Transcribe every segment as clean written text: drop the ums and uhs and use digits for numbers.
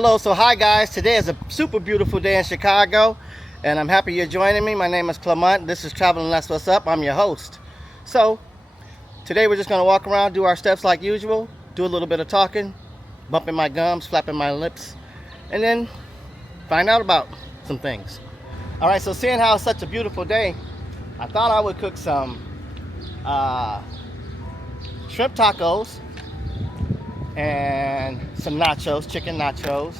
Hello, so hi guys, today is a super beautiful day in Chicago and I'm happy you're joining me. My name is Clement. This is Traveling That's What's Up. I'm your host. So today we're just going to walk around, do our steps like usual, do a little bit of talking, bumping my gums, flapping my lips, and then find out about some things. Alright, so seeing how it's such a beautiful day, I thought I would cook some shrimp tacos and some nachos, chicken nachos.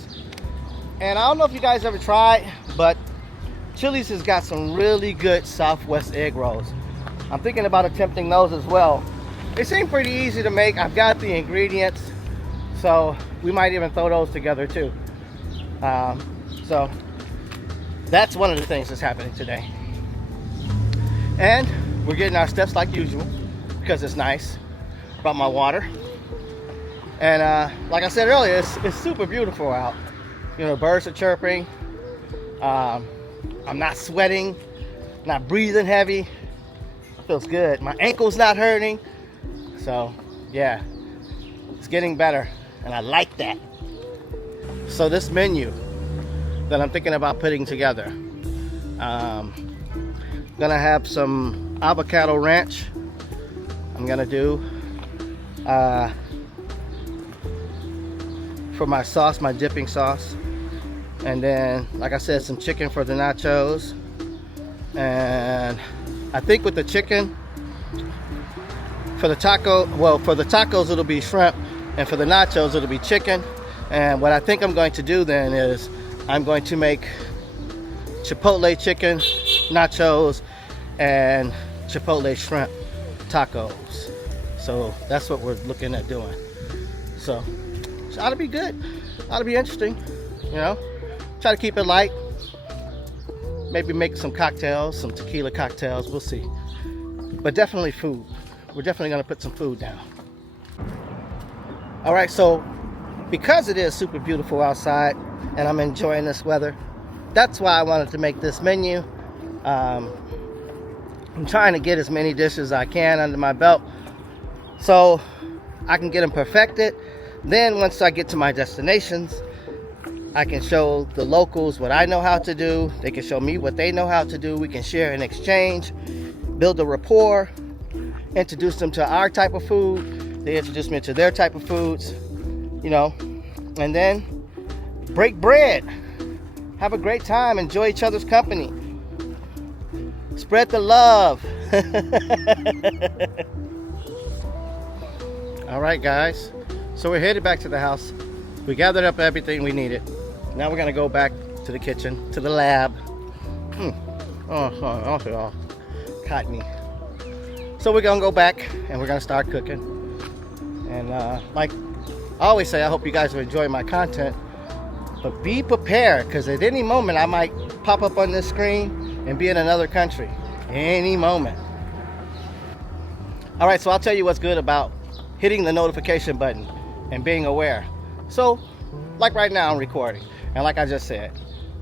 And I don't know if you guys ever tried, but Chili's has got some really good Southwest egg rolls. I'm thinking about attempting those as well. They seem pretty easy to make. I've got the ingredients, so we might even throw those together too. So that's one of the things that's happening today. And we're getting our steps like usual because it's nice. Brought my water. And like I said earlier, it's super beautiful out. You know, birds are chirping. I'm not sweating, not breathing heavy. Feels good. My ankle's not hurting. So yeah, it's getting better and I like that. So this menu that I'm thinking about putting together, gonna have some avocado ranch. I'm gonna do for my sauce, my dipping sauce, and then like I said, some chicken for the nachos. And I think with the chicken for the taco, well, for the tacos it'll be shrimp, and for the nachos it'll be chicken. And what I think I'm going to do then is I'm going to make chipotle chicken nachos and chipotle shrimp tacos. So that's what we're looking at doing. So it ought to be good, ought to be interesting, you know. Try to keep it light, maybe make some cocktails, some tequila cocktails, we'll see. But definitely food. We're definitely gonna put some food down. All right, so because it is super beautiful outside and I'm enjoying this weather, that's why I wanted to make this menu. I'm trying to get as many dishes as I can under my belt so I can get them perfected. Then once I get to my destinations, I can show the locals what I know how to do. They can show me what they know how to do. We can share and exchange, build a rapport, introduce them to our type of food. They introduce me to their type of foods, you know, and then break bread. Have a great time, enjoy each other's company. Spread the love. All right, guys. So we're headed back to the house. We gathered up everything we needed. Now we're gonna go back to the kitchen, to the lab. Oh, caught me. So we're gonna go back and we're gonna start cooking. And like I always say, I hope you guys will enjoy my content. But be prepared, because at any moment I might pop up on this screen and be in another country. Any moment. All right, so I'll tell you what's good about hitting the notification button and being aware. So, like right now I'm recording, and like I just said,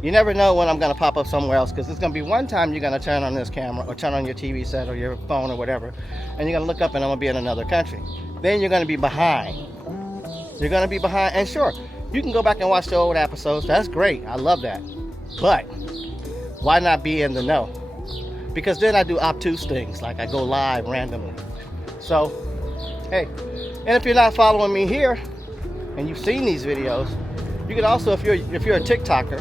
you never know when I'm gonna pop up somewhere else, because it's gonna be one time you're gonna turn on this camera or turn on your TV set or your phone or whatever, and you're gonna look up and I'm gonna be in another country. Then you're gonna be behind. You're gonna be behind, and sure, you can go back and watch the old episodes. That's great, I love that. But why not be in the know? Because then I do obtuse things, like I go live randomly. So, hey, and if you're not following me here, and you've seen these videos, you can also, if you're a TikToker,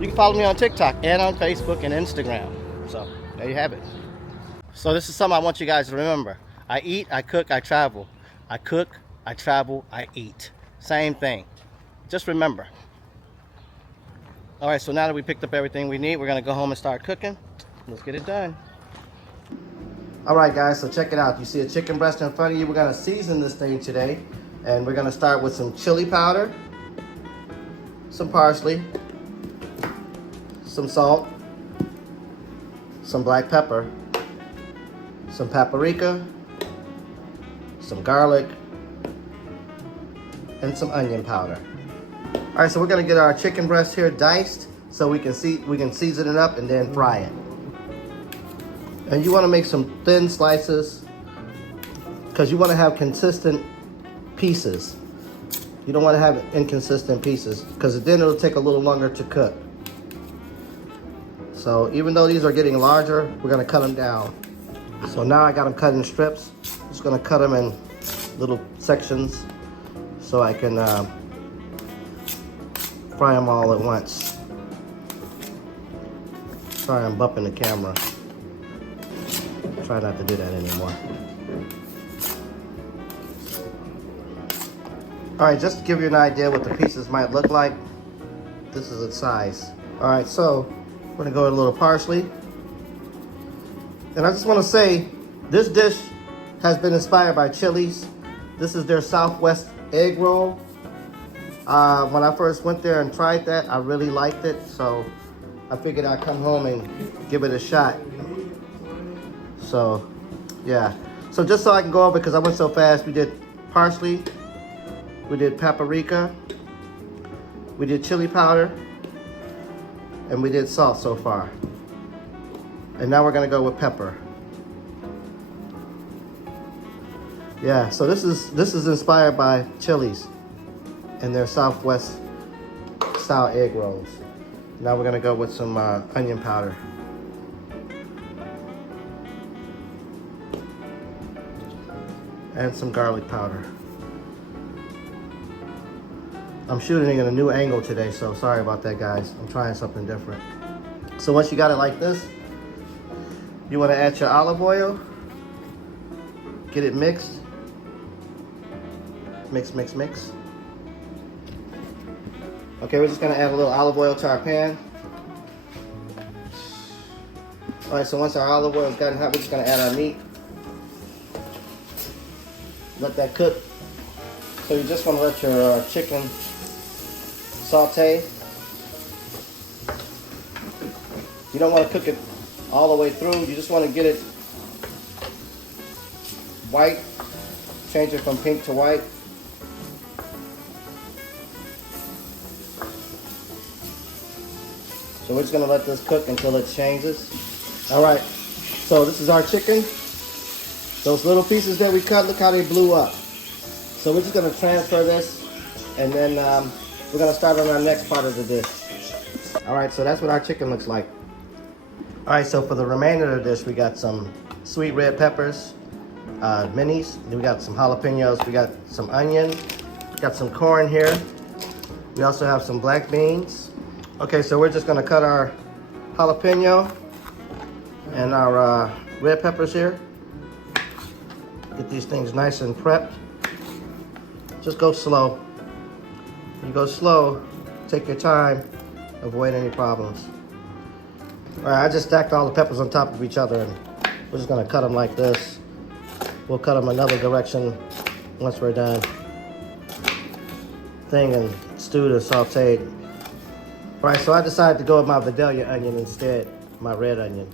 you can follow me on TikTok and on Facebook and Instagram. So there you have it. So this is something I want you guys to remember. I eat, I cook, I travel. I cook, I travel, I eat. Same thing. Just remember. All right, so now that we picked up everything we need, we're gonna go home and start cooking. Let's get it done. All right, guys, so check it out. You see a chicken breast in front of you. We're gonna season this thing today. And we're gonna start with some chili powder, some parsley, some salt, some black pepper, some paprika, some garlic, and some onion powder. All right, so we're gonna get our chicken breast here diced so we can season it up and then fry it. And you wanna make some thin slices because you wanna have consistent pieces. You don't want to have inconsistent pieces because then it'll take a little longer to cook. So even though these are getting larger, we're gonna cut them down. So now I got them cut in strips. Just gonna cut them in little sections so I can fry them all at once. Sorry, I'm bumping the camera. Try not to do that anymore. All right, just to give you an idea what the pieces might look like, this is its size. All right, so we're gonna go with a little parsley. And I just wanna say, this dish has been inspired by Chili's. This is their Southwest egg roll. When I first went there and tried that, I really liked it. So I figured I'd come home and give it a shot. So, yeah. So just so I can go over, because I went so fast, we did parsley, we did paprika, we did chili powder, and we did salt so far. And now we're gonna go with pepper. Yeah, so this is inspired by Chili's and their Southwest style egg rolls. Now we're gonna go with some onion powder. And some garlic powder. I'm shooting in a new angle today, so sorry about that, guys. I'm trying something different. So once you got it like this, you want to add your olive oil. Get it mixed. Mix, mix, mix. Okay, we're just gonna add a little olive oil to our pan. All right, so once our olive oil's gotten hot, we're just gonna add our meat. Let that cook. So you just want to let your chicken saute. You don't want to cook it all the way through. You just want to get it white. Change it from pink to white. So we're just going to let this cook until it changes. All right, so this is our chicken. Those little pieces that we cut, look how they blew up. So we're just gonna transfer this, and then we're gonna start on our next part of the dish. All right, so that's what our chicken looks like. All right, so for the remainder of the dish, we got some sweet red peppers, minis. Then we got some jalapenos, we got some onion, we got some corn here. We also have some black beans. Okay, so we're just gonna cut our jalapeno and our red peppers here. Get these things nice and prepped. Just go slow. You go slow, take your time, avoid any problems. All right, I just stacked all the peppers on top of each other, and we're just gonna cut them like this. We'll cut them another direction once we're done. And stewed and sauteed. All right, so I decided to go with my Vidalia onion instead, my red onion.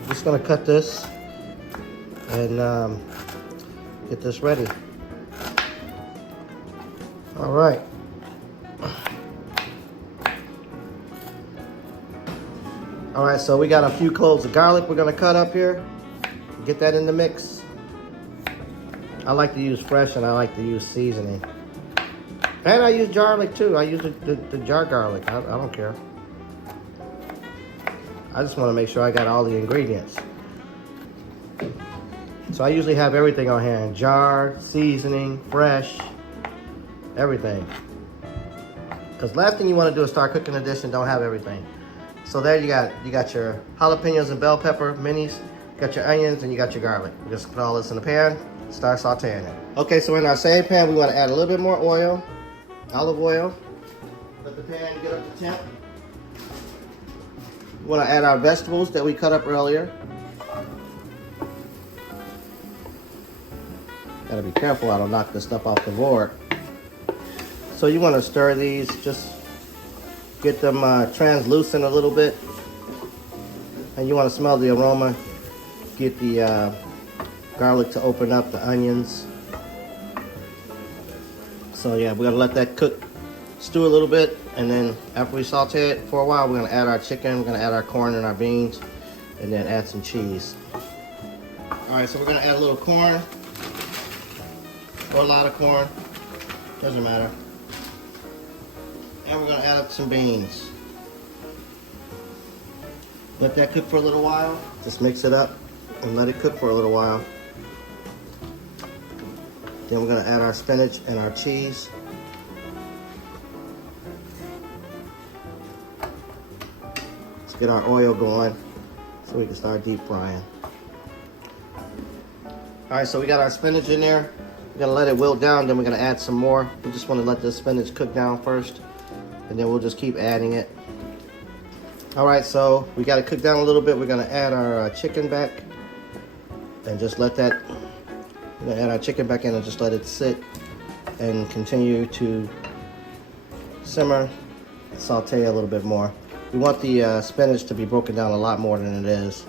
I'm just gonna cut this and get this ready. All right. All right, so we got a few cloves of garlic we're gonna cut up here. Get that in the mix. I like to use fresh and I like to use seasoning. And I use garlic too. I use the jar garlic. I don't care. I just wanna make sure I got all the ingredients. So I usually have everything on hand: jar, seasoning, fresh, everything. Because last thing you want to do is start cooking a dish and don't have everything. So there you got your jalapenos and bell pepper minis, you got your onions, and you got your garlic. We just put all this in the pan, start sauteing it. Okay, so in our same pan, we want to add a little bit more oil, olive oil. Let the pan get up to temp. We want to add our vegetables that we cut up earlier. Gotta be careful I don't knock this stuff off the board. So you want to stir these, just get them translucent a little bit. And you want to smell the aroma. Get the garlic to open up, the onions. So yeah, we're gonna let that cook, stew a little bit, and then after we saute it for a while, we're gonna add our chicken, we're gonna add our corn and our beans, and then add some cheese. All right, so we're gonna add a little corn. Or a lot of corn. Doesn't matter. And we're gonna add up some beans. Let that cook for a little while. Just mix it up and let it cook for a little while. Then we're gonna add our spinach and our cheese. Let's get our oil going so we can start deep frying. All right, so we got our spinach in there. We're gonna let it wilt down, then we're gonna add some more. We just wanna let the spinach cook down first, and then we'll just keep adding it. All right, so we got it cooked down a little bit. We're gonna add our chicken back, and just let that, we're gonna add our chicken back in and just let it sit and continue to simmer, saute a little bit more. We want the spinach to be broken down a lot more than it is.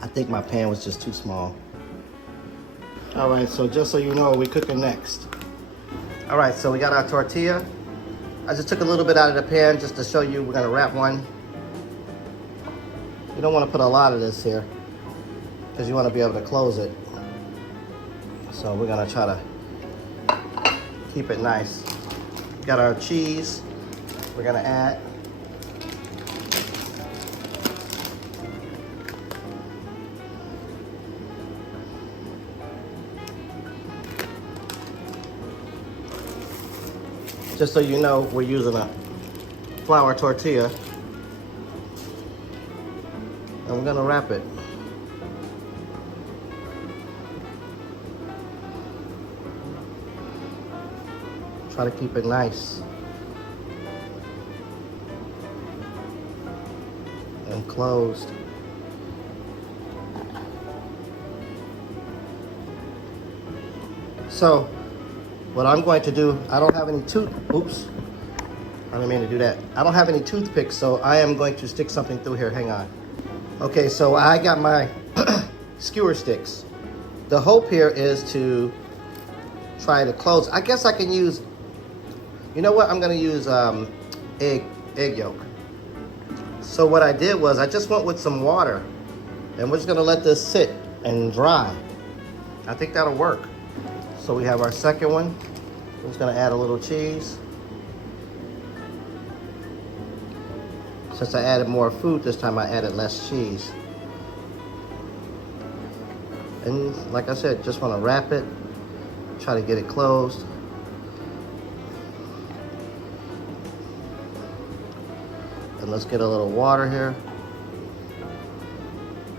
I think my pan was just too small. All right, so just so you know, we're cooking next. All right, so we got our tortilla. I just took a little bit out of the pan just to show you. We're gonna wrap one. You don't wanna put a lot of this here because you wanna be able to close it. So we're gonna try to keep it nice. We got our cheese we're gonna add. Just so you know, we're using a flour tortilla. And we're gonna wrap it. Try to keep it nice and closed. So, what I'm going to do, I don't have any oops, I didn't mean to do that. I don't have any toothpicks, so I am going to stick something through here, hang on. Okay, so I got my skewer sticks. The hope here is to try to close. I guess I can use, you know what, I'm gonna use egg yolk. So what I did was I just went with some water, and we're just gonna let this sit and dry. I think that'll work. So we have our second one. We're just gonna add a little cheese. Since I added more food this time, I added less cheese. And like I said, just wanna wrap it, try to get it closed. And let's get a little water here.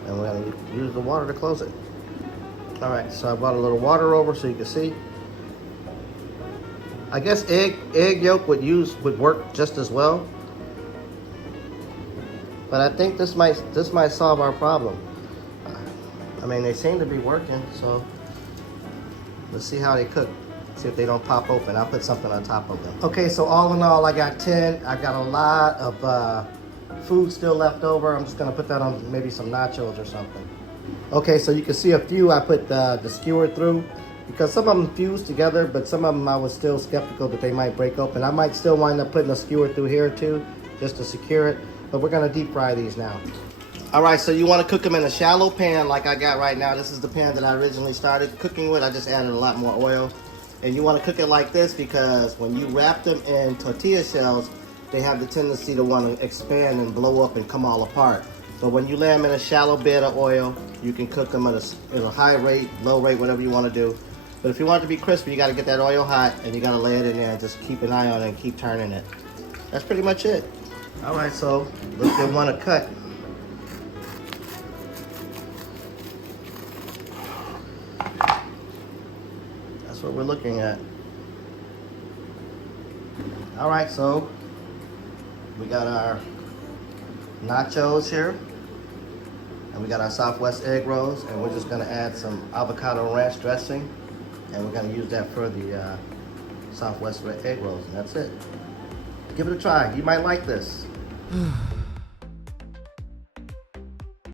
And we're gonna use the water to close it. All right, so I brought a little water over so you can see. I guess egg yolk would work just as well. But I think this might solve our problem. I mean, they seem to be working, so let's see how they cook. See if they don't pop open. I'll put something on top of them. Okay, so all in all, I got 10. I got a lot of food still left over. I'm just gonna put that on maybe some nachos or something. Okay, so you can see a few I put the skewer through because some of them fused together, but some of them I was still skeptical that they might break open. I might still wind up putting a skewer through here too, just to secure it, but we're gonna deep fry these now. All right, so you wanna cook them in a shallow pan like I got right now. This is the pan that I originally started cooking with. I just added a lot more oil. And you wanna cook it like this because when you wrap them in tortilla shells, they have the tendency to wanna expand and blow up and come all apart. So when you lay them in a shallow bed of oil, you can cook them at a high rate, low rate, whatever you want to do. But if you want it to be crispy, you got to get that oil hot and you got to lay it in there and just keep an eye on it and keep turning it. That's pretty much it. All right, so let's get one a cut. That's what we're looking at. All right, so we got our nachos here. And we got our Southwest egg rolls, and we're just gonna add some avocado ranch dressing, and we're gonna use that for the Southwest egg rolls, and that's it. Give it a try, you might like this.